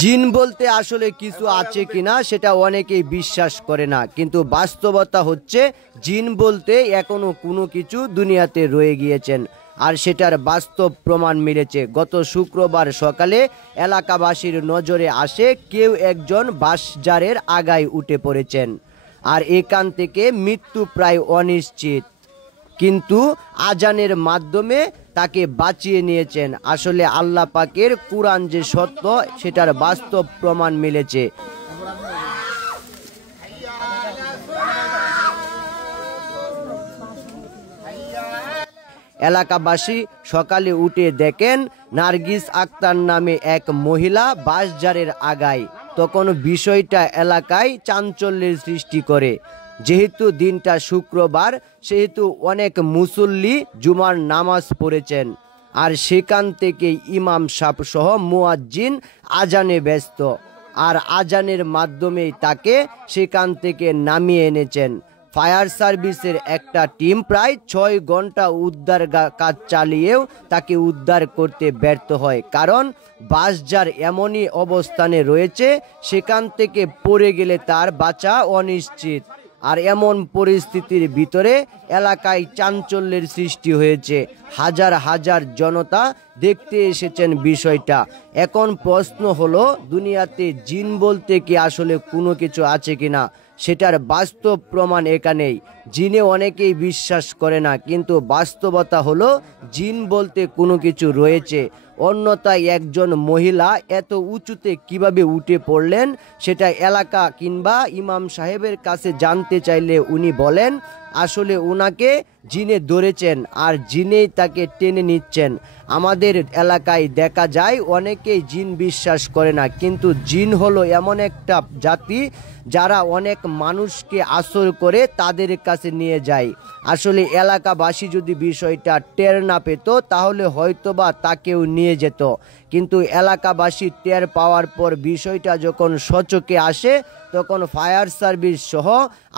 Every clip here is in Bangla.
জিন বলতে আসলে কিছু আছে কিনা সেটা অনেকেই বিশ্বাস করে না, কিন্তু বাস্তবতা হচ্ছে জিন বলতে এখনো কোনো কিছু দুনিয়াতে রয়ে গিয়েছেন, আর সেটার বাস্তব প্রমাণ মিলেছে। গত শুক্রবার সকালে এলাকাবাসীর নজরে আসে কেউ একজন বাঁশঝাড়ের আগায় উঠে পড়েছেন, আর এখান থেকে মৃত্যু প্রায় অনিশ্চিত, কিন্তু আজানের মাধ্যমে তাকে বাঁচিয়ে নিয়েছেন। আসলে আল্লাহ পাকের কুরআন যে সত্য সেটার বাস্তব প্রমাণ মিলেছে। এলাকাবাসী সকালে উঠে দেখেন নার্গিস আক্তার নামে এক মহিলা বাঁশঝাড়ের আগায়। তখন বিষয়টা এলাকায় চাঞ্চল্যের সৃষ্টি করে। যেহেতু দিনটা শুক্রবার, সেহেতু অনেক মুসল্লি জুমার নামাজ পড়েছেন, আর সেখান থেকে ইমাম সাহেব সহ মুয়াজ্জিন আজানে ব্যস্ত, আর আজানের মাধ্যমেই তাকে সেখান থেকে নামিয়ে এনেছেন। ফায়ার সার্ভিসের একটা টিম প্রায় 6 ঘন্টা উদ্ধার কাজ চালিয়েও তাকে উদ্ধার করতে ব্যর্থ হয়, কারণ বাঁশঝাড় এমনই অবস্থানে রয়েছে সেখান থেকে পড়ে গেলে তার বাঁচা অনিশ্চিত। আর এমন পরিস্থিতির ভিতরে এলাকায় চাঞ্চল্যের সৃষ্টি হয়েছে। হাজার হাজার জনতা দেখতে এসেছেন বিষয়টা। এখন প্রশ্ন হলো, দুনিয়াতে জিন বলতে কি আসলে কোনো কিছু আছে কিনা? সেটার বাস্তব প্রমাণ এখানেই। জিনে অনেকেই বিশ্বাস করে না, কিন্তু বাস্তবতা হলো জিন বলতে কোনো কিছু রয়েছে। অন্যথায় একজন মহিলা এত উঁচুতে কিভাবে উঠে পড়লেন সেটা এলাকা কিংবা ইমাম সাহেবের কাছে জানতে চাইলে উনি বলেন আসলে উনাকে জিনে ধরেছেন আর জিনেই তাকে টেনে নিচ্ছেন। আমাদের এলাকায় দেখা যায় অনেকেই জিন বিশ্বাস করে না, কিন্তু জিন হলো এমন একটা জাতি যারা অনেক মানুষকে আসর করে তাদের কাছে নিয়ে যায়। আসলে এলাকাবাসী যদি বিষয়টা টের না পেত তাহলে হয়তোবা তাকেও নিয়ে যেত, কিন্তু এলাকাবাসী টের পাওয়ার পর বিষয়টা যখন সচকে আসে তখন ফায়ার সার্ভিস সহ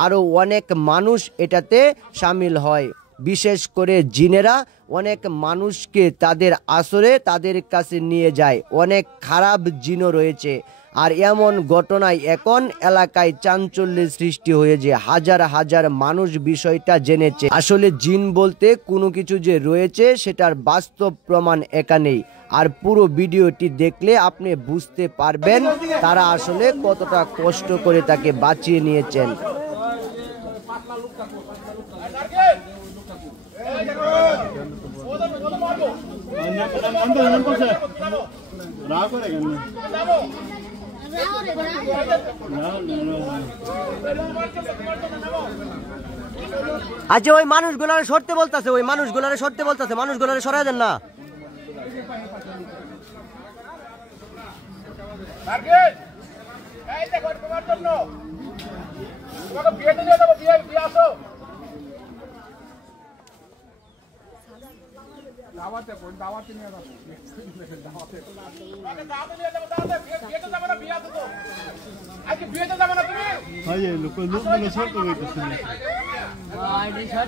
আরও অনেক মানুষ এটাতে সামিল হয়। বিশেষ করে জিনেরা অনেক মানুষকে তাদের আসরে তাদের কাছে নিয়ে যায়। অনেক খারাপ জিনও রয়েছে, আর এমন ঘটনায় এখন এলাকায় চাঞ্চল্যের সৃষ্টি হয়েছে। হাজার হাজার মানুষ বিষয়টা জেনেছে। আসলে জিন বলতে কোনো কিছু যে রয়েছে সেটার বাস্তব প্রমাণ এখানেই। আর পুরো ভিডিওটি দেখলে আপনি বুঝতে পারবেন তারা আসলে কতটা কষ্ট করে তাকে বাঁচিয়ে নিয়েছেন। আচ্ছা, ওই মানুষগুলারে সরতে বলতেছে, মানুষগুলারে সরাই দেন না।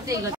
লোক